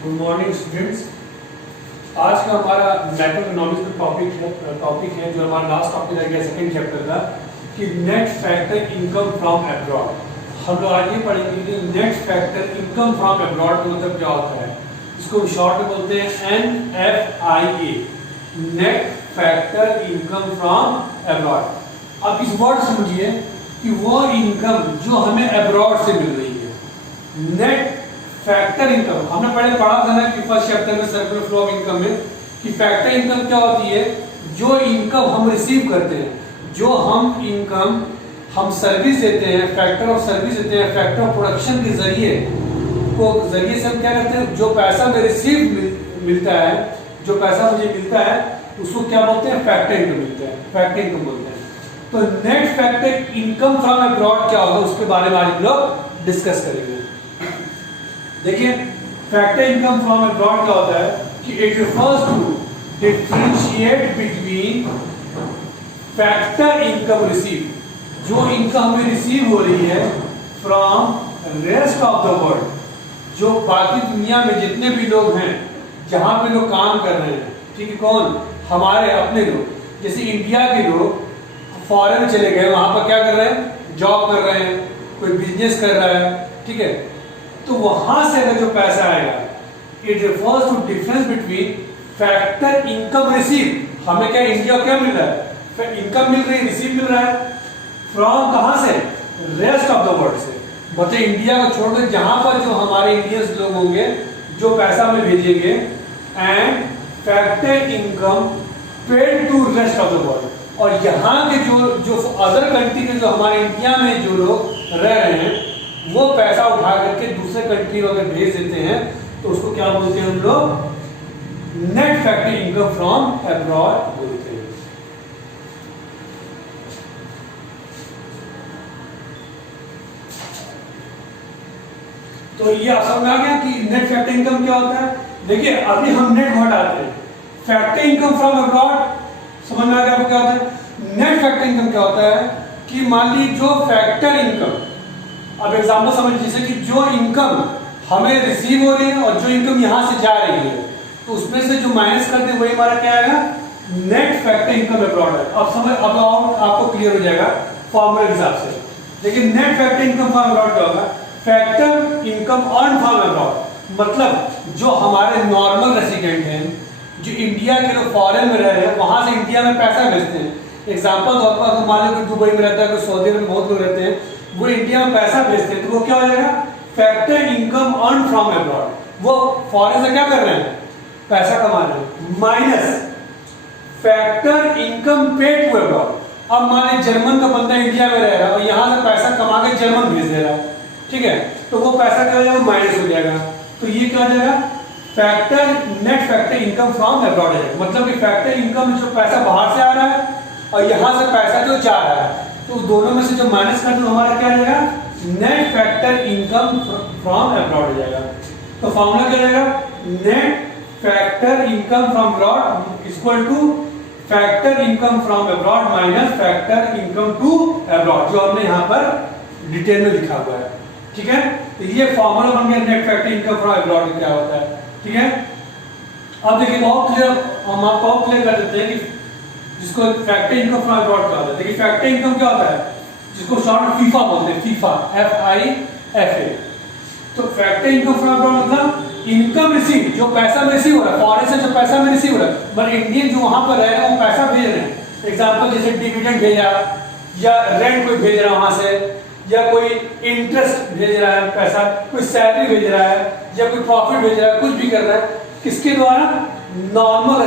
Good morning students. आज का हमारा मैक्रो इकोनॉमिक्स का टॉपिक है जो हमारा लास्ट टॉपिक रह गया सेकंड चैप्टर का कि net factor income from abroad. हम लोग आज ये पढ़ेंगे कि net factor income from abroad का मतलब क्या होता है। इसको शॉर्ट में बोलते हैं NFIA, net factor income from abroad. अब इस वर्ड समझिए कि वो इनकम जो हमें अब्रॉड से मिल रही है। नेट फैक्टर इनकम हमने पहले पढ़ा था ना कि फर्स्ट चैप्टर में सर्कुलर फ्लो ऑफ इनकम में कि फैक्टर इनकम क्या होती है, जो इनकम हम रिसीव करते हैं, जो हम इनकम हम सर्विस देते हैं, फैक्टर ऑफ सर्विस देते हैं, फैक्टर ऑफ प्रोडक्शन के जरिए से हम क्या करते हैं, जो पैसा में रिसीव मिलता है, जो पैसा मुझे मिलता है उसको क्या बोलते हैं, फैक्टर इनकम मिलता है, फैक्टर इनकम बोलते हैं। तो net factor income from abroad क्या होगा उसके बारे में आज हम लोग डिस्कस करेंगे। देखिए फैक्टर इनकम फ्रॉम अब्रॉड क्या होता है कि it refers to differentiate between factor income receive, जो इनकम हमें रिसीव हो रही है from rest of the world, जो बाकी दुनिया में जितने भी लोग हैं जहां पे लोग काम कर रहे हैं, ठीक है, कौन, हमारे अपने लोग। जैसे इंडिया के लोग फॉरेन में चले गए, वहां पर क्या कर रहे हैं, जॉब कर रहे हैं, कोई बिजनेस कर रहा है, ठीक है, तो वहां से अगर जो पैसा आएगा it refers to difference between factor income receive, हमें क्या इंडिया क्या मिल रहा है, इनकम मिल रही है, रिसीव मिल रहा है फ्रॉम कहां से, रेस्ट ऑफ द वर्ल्ड से, मतलब इंडिया को छोड़कर जहां पर जो हमारे इंडियंस लोग होंगे जो पैसा हमें भेजेंगे, and factor income paid to rest of the world, और यहाँ के जो अदर कंट्री के जो हमारे इंडिया में जो लोग रह रहे हैं वो पैसा उठा करके दूसरे कंट्री में अगर भेज देते हैं तो उसको क्या बोलते हैं हम लोग, net factor income from abroad बोलते हैं। तो ये समझ आ गया कि नेट फैक्टर इनकम क्या होता है। देखिए अभी हम नेट वर्ड आते हैं, फैक्टर इनकम फ्रॉम अब्रॉड समझ में आ गया आपको क्या होता है। नेट फैक्टर इनकम क्या होता है कि मान ली जो फैक्टर इनकम, अब एग्जांपल समझ, जैसे कि जो इनकम हमें रिसीव हो रही है और जो इनकम यहां से जा रही है, तो उसमें से जो माइनस करते हैं वही हमारा क्या आएगा, नेट फैक्टर इनकम अब्रॉड है। अब समझ, अब आपको क्लियर हो जाएगा फॉर्मूले के हिसाब से। लेकिन net factor income from abroad क्या होगा, factor income earn from abroad, मतलब जो हमारे नॉर्मल रेसिडेंट हैं, जो इंडिया के लोग फॉरेन में रह रहे हैं, वहां से इंडिया में पैसा भेजते हैं। एग्जाम्पल तौर पर मान लो कोई दुबई में रहता है, कोई सऊदी में बहुत लोग रहते हैं, वो इंडिया में पैसा भेजते हैं, तो वो क्या हो जाएगा, factor income earn from abroad, वो फॉरेन से क्या कर रहे हैं, पैसा कमा रहे हैं, minus factor income paid to abroad. अब मान लीजिए जर्मन का बंदा इंडिया में रह रहा है और यहां से पैसा कमा के जर्मन भेज दे रहा है, ठीक है, तो वो पैसा क्या हो जाएगा, माइनस हो जाएगा। तो ये क्या हो जाएगा, factor net factor income from abroad है, मतलब कि फैक्टर इनकम जो पैसा बाहर से आ रहा है और यहां से पैसा जो जा रहा है, तो दोनों में से जो माइनस कर दो हमारा क्या हो जाएगा, net factor income from abroad हो जाएगा। तो फॉर्मूला क्या जाएगा, net factor income from abroad equal to factor income from abroad minus factor income to abroad, जो हमने यहाँ पर डिटेल में लिखा हुआ है, ठीक है। तो ये फॉर्मूला बन गया net factor income from abroad क्या होता है, ठीक है। अब देखिए बहुत क्लियर, हम आपको और क्लियर कर देते हैं कि जिसको फैक्टर इनकम फ्रॉम अब्रॉड क्या होता है। देखिए फैक्टर इनकम क्या होता है, जिसको शॉर्ट में फीफा बोलते हैं, फीफा FIFA। तो फैक्टर इनकम फ्रॉम अब्रॉड मतलब इनकम रिसीव, जो पैसा में रिसीव हो रहा है, फॉरेन से जो पैसा में रिसीव हो रहा है, बट इंडियन जो वहां पर रह रहे हैं वो पैसा भेज रहे हैं। एग्जांपल जैसे डिविडेंड भेजा, या रेंट कोई भेज रहा है वहां से, या कोई इंटरेस्ट भेज रहा है पैसा, कोई सैलरी भेज रहा है, या कोई प्रॉफिट भेज रहा है, कुछ भी कर रहा है, किसके द्वारा, नॉर्मल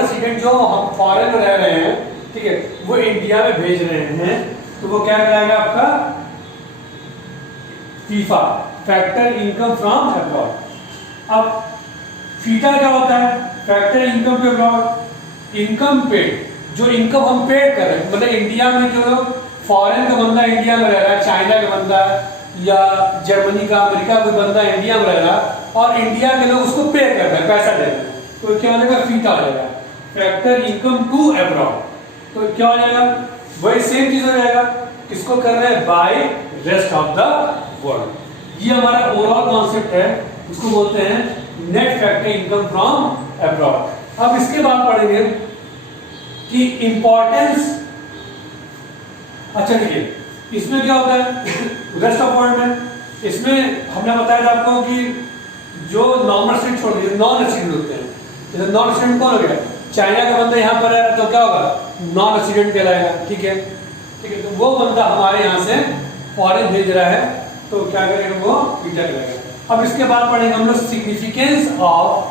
रेसिडेंट जो हम फॉरेन में रह रहे हैं, ठीक है, वो इंडिया में भेज रहे हैं, तो वो क्या कराएगा आपका FIFA, factor income from abroad. अब फीटा क्या होता है, फैक्टर इनकम पे अब्रॉड, इनकम पेड, जो इनकम हम पेड कर रहे हैं, मतलब इंडिया में जो लोग फॉरेन का बंदा इंडिया में रह रहा है, चाइना का बंदा या जर्मनी का, अमेरिका का बंदा इंडिया में रह रहा है और इंडिया के लोग उसको पे कर रहे हैं, पैसा दे रहे हैं, तो क्या हो जाएगा, फीटा हो जाएगा, फैक्टर इनकम टू अब्रॉड। तो क्या हो जाएगा, वही सेम चीज हो जाएगा, किसको कर रहे हैं, by rest of the world. ये हमारा ओवरऑल कॉन्सेप्ट है उसको बोलते हैं net factor income from abroad. अब इसके बाद पढ़ेंगे कि इंपॉर्टेंस, अच्छा ठीक है, इसमें क्या होता है रेस्ट ऑफ वर्ल्ड में, इसमें हमने बताया था आपको कि जो नॉर्मल स्टूडेंट छोड़ दिए नॉन रेसिडेंट होते हैं। जैसे नॉन रेसिडेंट कौन हो गया, चाइना का बंदा यहाँ पर है तो क्या होगा, नॉन रेसिडेंट कहलाएगा। ठीक है, तो वो बंदा हमारे यहाँ से फॉरेन भेज रहा है तो क्या करेगा, वो वीजा करेगा। अब इसके बाद पढ़ेंगे हम लोग significance of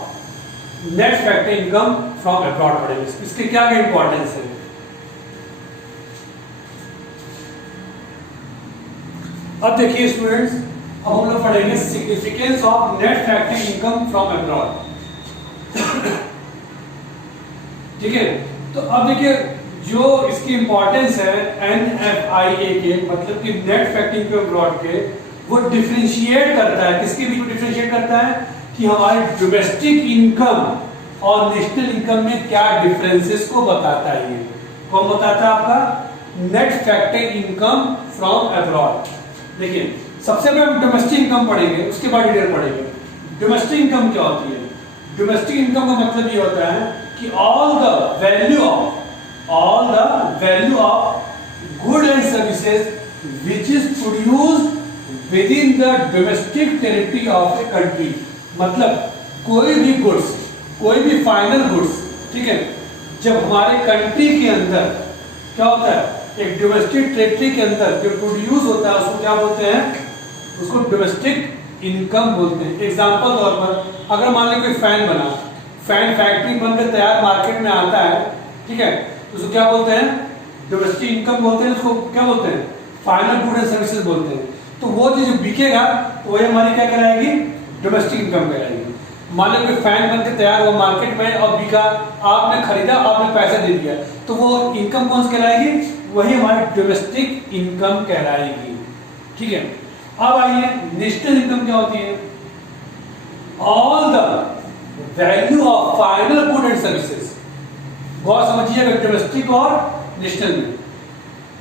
net factor income from abroad पढ़ेंगे, इसके क्या क्या इंपॉर्टेंस है। अब देखिए स्टूडेंट्स, अब हम लोग पढ़ेंगे significance of net factor income from abroad. ठीक है, तो अब देखिए जो इसकी इंपॉर्टेंस है NFIA के, मतलब कि नेट फैक्टर इनकम अब्रॉड के, वो डिफरेंशिएट करता है, किसके बीच में डिफरेंशिएट करता है कि हमारे डोमेस्टिक इनकम और नेशनल इनकम में क्या डिफरेंसेस को बताता है। ये कौन बताता है, आपका net factor income from abroad. देखिए सबसे पहले हम डोमेस्टिक इनकम पढ़ेंगे, उसके बाद डिटेल पढ़ेंगे। डोमेस्टिक इनकम क्या होती है? डोमेस्टिक इनकम का मतलब ये होता है कि all the value of good and services which is produced with in the domestic territory of a country. मतलब कोई भी गुड्स, कोई भी फाइनल गुड्स, ठीक है, जब हमारे कंट्री के अंदर क्या होता है, एक डोमेस्टिक टेरिटरी के अंदर जो प्रोड्यूस होता है उसको क्या बोलते हैं, उसको डोमेस्टिक इनकम बोलते हैं। एग्जांपल तौर पर अगर मान लीजिए कोई फैन बना, फैन फैक्ट्री बनकर तैयार मार्केट में आता है, ठीक है, तो उसको क्या बोलते हैं, डोमेस्टिक इनकम बोलते हैं। उसको क्या बोलते हैं, फाइनल गुड एंड सर्विसेज बोलते हैं। तो वो चीज बिकेगा तो वही हमारी क्या कहलाएगी, डोमेस्टिक इनकम कहलाएगी। मान लो कोई फैन बनकर तैयार हुआ मार्केट में और बिका, आपने खरीदा, आपने पैसा दे दिया, तो वो इनकम कौन सी कहलाएगी, वही हमारी डोमेस्टिक इनकम कहलाएगी। ठीक है, अब आइए नेशनल इनकम क्या होती है, all the value of final good and services. गौर समझिएगा, डोमेस्टिक और नेशनल में।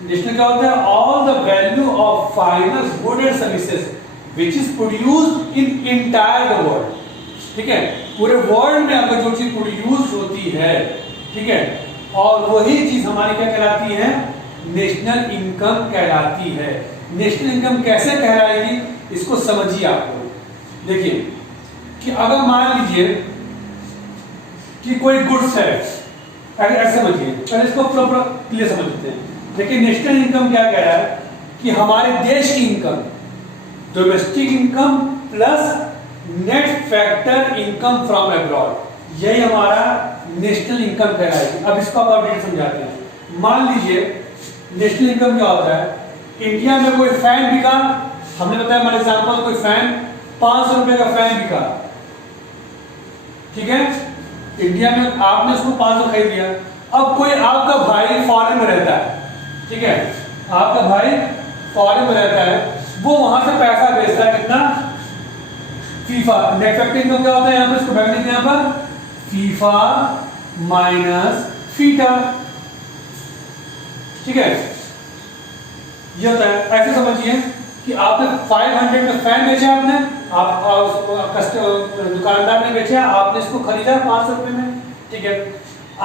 नेशनल क्या होता है, all the value of final good and services which is produced in entire the world. ठीक है, पूरे वर्ल्ड में अगर जो चीज प्रोड्यूस होती है, ठीक है, और वही चीज हमारी क्या कहलाती है, नेशनल इनकम कहलाती है। नेशनल इनकम कैसे कहलाएगी, इसको समझिए आप लोग। देखिए कि अगर मान लीजिए कि कोई गुड्स है, ऐसे समझिए, पहले इसको प्रॉपर क्लियर समझ लेते हैं। देखिए नेशनल इनकम क्या कह रहा है कि हमारे देश की income, domestic income plus net factor income from abroad, यही हमारा नेशनल इनकम कहलाएगी। अब इसको आप डिटेल समझाते हैं। मान लीजिए नेशनल इनकम क्या होता है, इंडिया में कोई फैन बिका, हमने बताया हमारे एग्जांपल, कोई फैन 500 रुपए का फैन बिका, ठीक है, इंडिया में आपने उसको 500 खरीद लिया। अब कोई आपका भाई फॉरेन में रहता है, ठीक है, आपका भाई फॉरेन में रहता है, वो वहां से पैसा भेजता है, कितना, फीफा। नेट फैक्टर इनकम क्या होता है, यहाँ पे इसको बैठ देते हैं, यहाँ पर फीफा माइनस फीटा। ठीक है, ये होता है। ऐसे समझिए कि आपने 500 का फैन बेचा, आपने दुकानदार ने बेचा, आपने इसको खरीदा 500 रुपए में, ठीक है।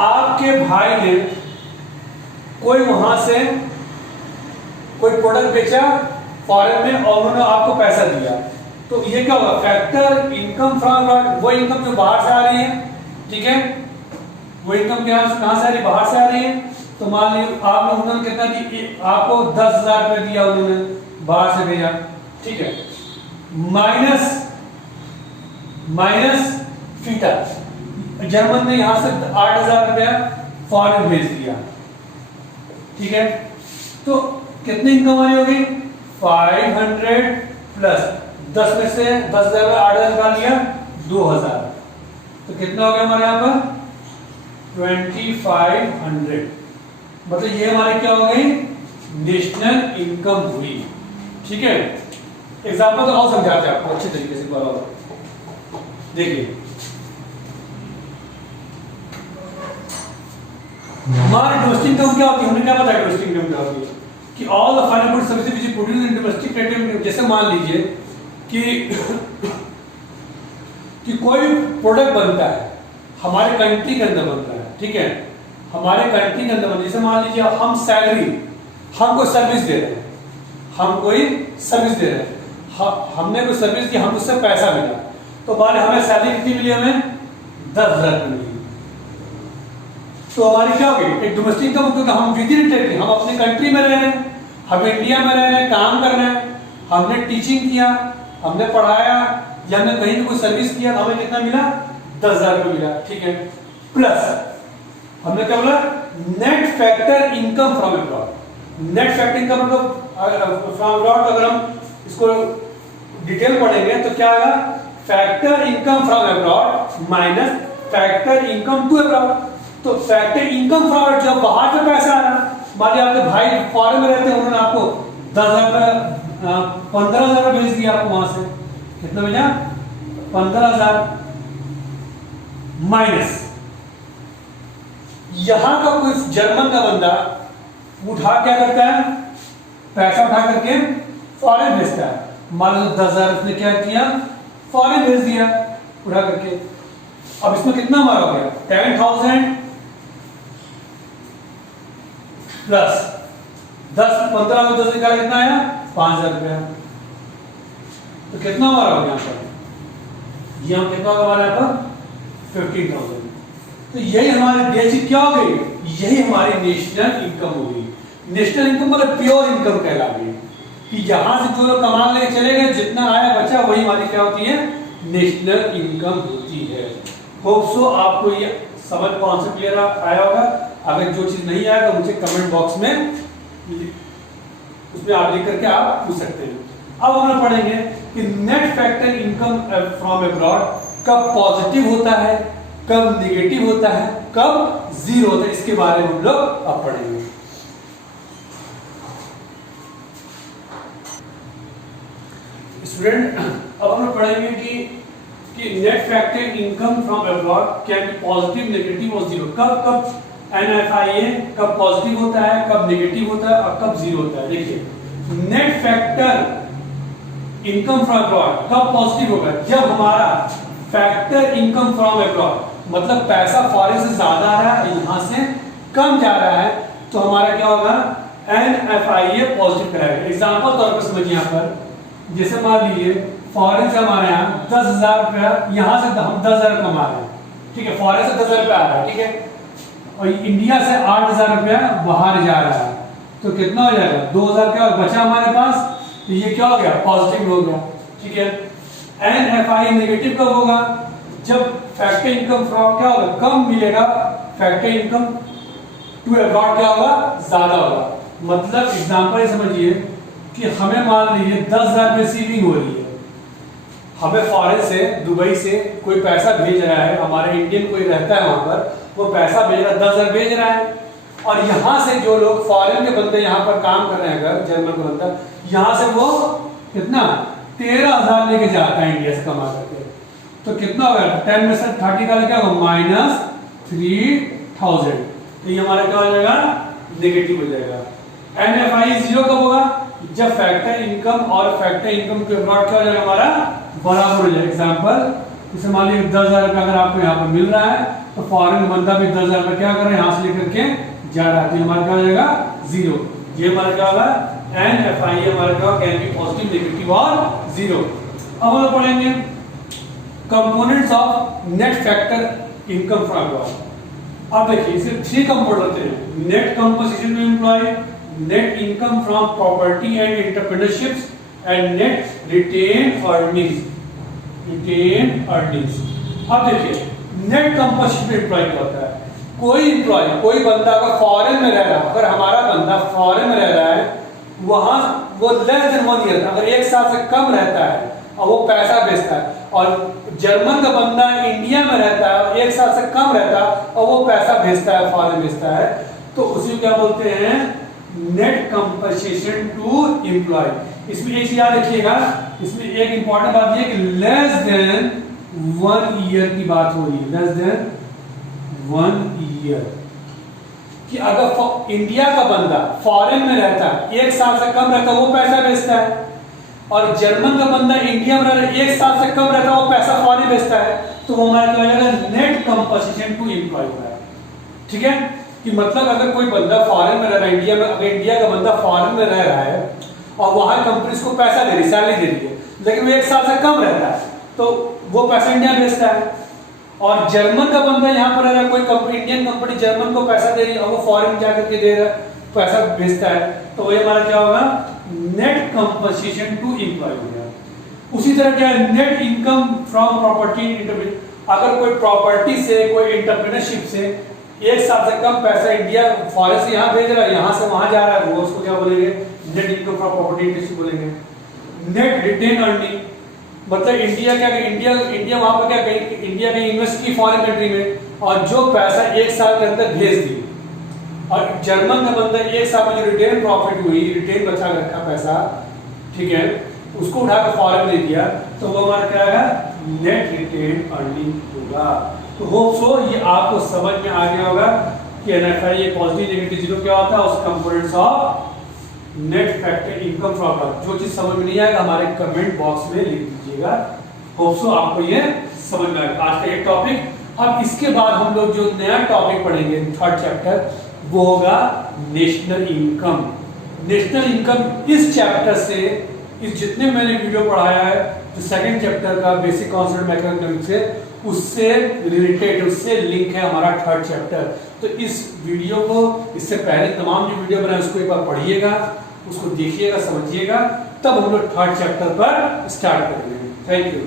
आपके भाई ने कोई वहां से कोई प्रोडक्ट बेचा फॉरेन में और उन्होंने आपको पैसा दिया, तो ये क्या होगा, फैक्टर इनकम फ्रॉम अब्रॉड। वो इनकम जो बाहर से आ रही है, ठीक है, वो इनकम कहां से आ रही है, बाहर से आ रही है। तो मान लीजिए आपने उन्होंने कितना दी, आपको 10,000 रुपए दिया, उन्होंने बाहर से भेजा, ठीक है, माइनस फीटा, जर्मन ने यहां से 8,000 रुपया फॉरेन भेज दिया, ठीक है। तो कितनी इनकम आई होगी, 500 प्लस 10 में से 10,000 में 8,000 निकाल लिया, 2,000, तो कितना हो गया हमारे यहाँ पर 2500। मतलब ये हमारे क्या हो गई, नेशनल इनकम हुई। ठीक है, एग्जांपल तो और समझाते हैं आपको अच्छे तरीके से। देखिए हमारी डोमेस्टिक इनकम क्या होती है, हमने क्या बताया डोमेस्टिक इनकम क्या होती है, कि all the final goods services which produce in domestic territory. जैसे मान लीजिए कि कि कोई प्रोडक्ट बनता है हमारे कंट्री के अंदर बनता है, ठीक है, हमारे कंट्री के अंदर बनता है, जैसे मान लीजिए हम सैलरी, हम कोई सर्विस दे रहे हैं, हम कोई सर्विस दे रहे हैं, हमने कोई सर्विस दी, हम उससे पैसा मिला, तो मान हमें सैलरी कितनी मिली, हमें 10,000 मिली, तो हमारी क्या होगी, एक डोमेस्टिक इनकम, क्योंकि हम विद इन टेरिटरी, हम अपने कंट्री में रह रहे हैं, हम इंडिया में रह रहे हैं, काम कर रहे हैं, हमने टीचिंग किया, हमने पढ़ाया या हमने कहीं भी कोई सर्विस किया, तो हमें कितना मिला, 10,000 रुपये मिला, ठीक है, प्लस हमने क्या बोला, net factor income from abroad. Net factor income from abroad, अगर हम इसको डिटेल पढ़ेंगे तो क्या आएगा, factor income from abroad minus factor income to abroad. तो फैक्टर इनकम फ्रॉम, जब बाहर से पैसा आ रहा, मान लीजिए आपके भाई फॉरेन में रहते हैं, उन्होंने आपको 10,000 15,000 भेज दिया, आपको वहां से कितना भेजा, 15,000 माइनस यहां का कोई जर्मन का बंदा उठा क्या करता है, पैसा उठा करके फॉरेन भेजता है, मान लो 10,000 उसने क्या किया, फॉरेन भेज दिया उठा करके। अब इसमें कितना हमारा हो गया, 10,000 प्लस 10, 15 में 10 निकाल, कितना आया, 5,000 रुपया। तो कितना हमारा हो गया यहाँ पर, यहाँ कितना होगा हमारे यहाँ पर, 15,000। तो यही हमारे देश की क्या हो गई, यही हमारी नेशनल इनकम हो गई। नेशनल इनकम मतलब प्योर इनकम कहला गई, कि यहां से जो लोग कमा ले चले गए, जितना आया बचा वही हमारी क्या होती है, नेशनल इनकम होती है। होप सो आपको ये समझ कॉन्सेप्ट क्लियर आया होगा। अगर जो चीज नहीं आया तो मुझे कमेंट बॉक्स में उसमें आप लिख करके आप पूछ सकते हैं। अब हम लोग पढ़ेंगे कि net factor income from abroad कब पॉजिटिव होता है, कब नेगेटिव होता है, कब जीरो होता है, इसके बारे में हम लोग अब पढ़ेंगे। स्टूडेंट, अब हम लोग पढ़ेंगे कि net factor income from abroad can be positive, negative और जीरो। कब NFIA कब पॉजिटिव होता है, कब नेगेटिव होता है और कब जीरो होता है। देखिए, net factor income from abroad कब पॉजिटिव होगा, जब हमारा फैक्टर इनकम फ्रॉम अब्रॉड मतलब पैसा फॉरेन से ज्यादा आ रहा है, यहां से कम जा रहा है, तो हमारा क्या होगा, NFIA पॉजिटिव कराएगा। एग्जांपल तौर पर समझिए, यहाँ पर जैसे मान लीजिए फॉरेन से हमारे यहाँ 10,000 रुपया, यहाँ से हम 10,000 कमा रहे हैं, ठीक है, फॉरेन से 10,000 रुपया आ रहा है, ठीक है, और इंडिया से 8,000 रुपया बाहर जा रहा है, तो कितना हो जाएगा, 2,000 क्या बचा हमारे पास, तो ये क्या हो गया, पॉजिटिव हो गया, ठीक है। NFI नेगेटिव कब होगा, जब फैक्टर इनकम फ्रॉम क्या होगा, कम मिलेगा, फैक्टर इनकम टू अब्रॉड क्या होगा, ज्यादा होगा। मतलब एग्जांपल समझिए कि हमें मान लीजिए 10,000 रुपये सेविंग हो रही है, हमें फॉरेन से, दुबई से कोई पैसा भेज रहा है, हमारे इंडियन कोई रहता है वहां पर, वो पैसा भेज रहा है, 10,000 भेज रहा है, और यहाँ से जो लोग फॉरेन के बंदे यहाँ पर काम कर रहे हैं, अगर जर्मन का बंदा, यहाँ से वो कितना 13,000 लेके जाता है इंडिया से कमा करके, तो कितना होगा, 10 में से 30 का क्या होगा, -3,000, तो ये हमारा क्या हो जाएगा, नेगेटिव हो जाएगा। NFI जीरो कब होगा, जब फैक्टर इनकम और फैक्टर इनकम के अब्रॉड क्या हो जाएगा, हमारा बराबर हो जाएगा। एग्जांपल, जैसे मान लीजिए 10,000 रुपया अगर आपको यहाँ पर मिल रहा है, तो फॉरेन बंदा भी 10,000 रुपया क्या कर रहा है, यहाँ से लेकर के जा रहा है, तो हमारा क्या हो जाएगा, जीरो। ये हमारा क्या होगा, NFI हमारा क्या कैन बी पॉजिटिव, नेगेटिव और जीरो। अब हम लोग पढ़ेंगे components of net factor income from abroad. अब देखिए, इसे 3 कंपोनेंट होते हैं, net composition of employ, net income from property and entrepreneurships, and net retain earnings, retain earnings. अब देखिए, नेट कंपोजिशन एम्प्लॉय क्या होता है, कोई एम्प्लॉय, कोई बंदा अगर फॉरेन में रह रहा है, अगर हमारा बंदा फॉरेन में रह रहा है, वहां वो लेस देन 1 ईयर, अगर 1 साल से कम रहता है और वो पैसा भेजता है, और जर्मन का बंदा इंडिया में रहता है और 1 साल से कम रहता है और वो पैसा भेजता है, फॉरेन भेजता है, तो उसी क्या बोलते हैं, नेट कंपनसेशन टू एम्प्लॉय। इसमें एक चीज याद रखिएगा, इसमें एक इंपॉर्टेंट बात यह कि लेस देन 1 ईयर की बात हो रही है, लेस देन 1 ईयर, कि अगर इंडिया का बंदा फॉरेन में रहता है, 1 साल से कम रहता है, वो पैसा भेजता है, और जर्मन का बंदा इंडिया में रह एक साल से कम रहता है, वो पैसा फॉरेन भेजता है, तो वो हमारा क्या हो जाएगा, नेट कंपनसेशन टू एम्प्लॉय होगा। ठीक है, कि मतलब अगर कोई बंदा फॉरेन में रह रहा है, इंडिया में, अगर इंडिया का बंदा फॉरेन में रह रहा है और वहां कंपनी को पैसा दे रही, सैलरी दे रही है, लेकिन वो एक साल से कम रहता है, तो वो पैसा इंडिया भेजता है। और जर्मन का बंदा यहाँ पर रह रहा है, कोई कंपनी, इंडियन कंपनी जर्मन को पैसा दे रही है और वो फॉरेन जाकर के दे रहा है, पैसा भेजता है, तो वही हमारा क्या होगा, नेट कंपनसेशन टू एम्प्लॉय हो गया। उसी तरह क्या है, net income from property entrepreneur, अगर कोई प्रॉपर्टी से, कोई इंटरप्रेन्योरशिप से एक साल से कम पैसा इंडिया फॉरेन से यहाँ भेज रहा है, यहाँ से वहां जा रहा है, वो उसको क्या बोलेंगे, net income from property entrepreneurship बोलेंगे। नेट रिटेन अर्निंग, मतलब इंडिया क्या, इंडिया वहां पर क्या कहीं, इंडिया ने इन्वेस्ट की फॉरेन कंट्री में और जो पैसा एक साल के अंदर भेज दी, और जर्मन का बंदा एक साल में जो रिटेन प्रॉफिट हुई, रिटेन बचा रखा पैसा, ठीक है, उसको उठाकर फॉरेन दे दिया, तो वो हमारा क्या है, नेट रिटेन अर्निंग होगा। तो होप सो ये आपको समझ में आ गया होगा कि एनएफआई ये पॉजिटिव नेगेटिव जीरो क्या होता है, उस components of net factor income from. जो चीज समझ में नहीं आएगा हमारे कमेंट बॉक्स में लिख दीजिएगा। होप सो आपको ये समझ में आएगा आज का एक टॉपिक। अब इसके बाद हम लोग जो नया टॉपिक पढ़ेंगे, थर्ड चैप्टर, वो होगा नेशनल इनकम। नेशनल इनकम इस चैप्टर से, इस जितने मैंने वीडियो पढ़ाया है, जो सेकंड चैप्टर का बेसिक कॉन्सेप्ट मैक्रोइकोनॉमिक्स है, उससे रिलेटेड, उससे लिंक है हमारा थर्ड चैप्टर। तो इस वीडियो को, इससे पहले तमाम जो वीडियो बनाए उसको एक बार पढ़िएगा, उसको देखिएगा, समझिएगा, तब हम लोग थर्ड चैप्टर पर स्टार्ट करेंगे। Thank you.